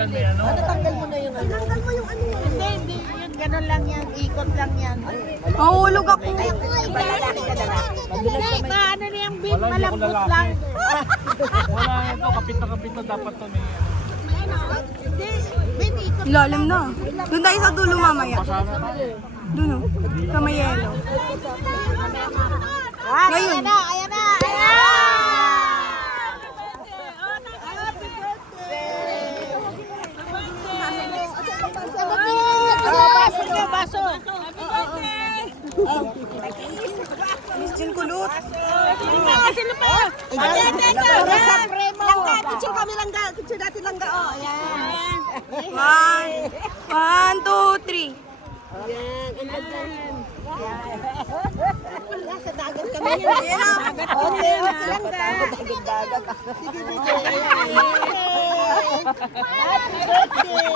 yan, may ano. Natanggal mo na yung ano. Natanggal mo yung ano. Hindi, hindi. Yun, ganun lang yan. Ikot lang yan. Mahulog ako. Malalaki ka na lang. Madulas Hindi, naman. paano na yung beef? Wala, hindi ako Malambot lalaki. lang. Wala ito, kapit na dapat to may ano. Hindi, beef ikot. Ilalim na. Doon tayo sa dulo mamaya. Pasana tayo. Doon o. Sa may yelo. Ngayon. Ayan na, ayan na, ayan! Baso niyo, baso. Miss Jean Kulot. Sino pa? Sa premo. Langga, picture kami langga. Picture natin langga. Oh, ayan. 1, 2, 3. Ayan. Sa dagat kami yun. Okay, okay langga. Dagat. Sige, video. Happy birthday.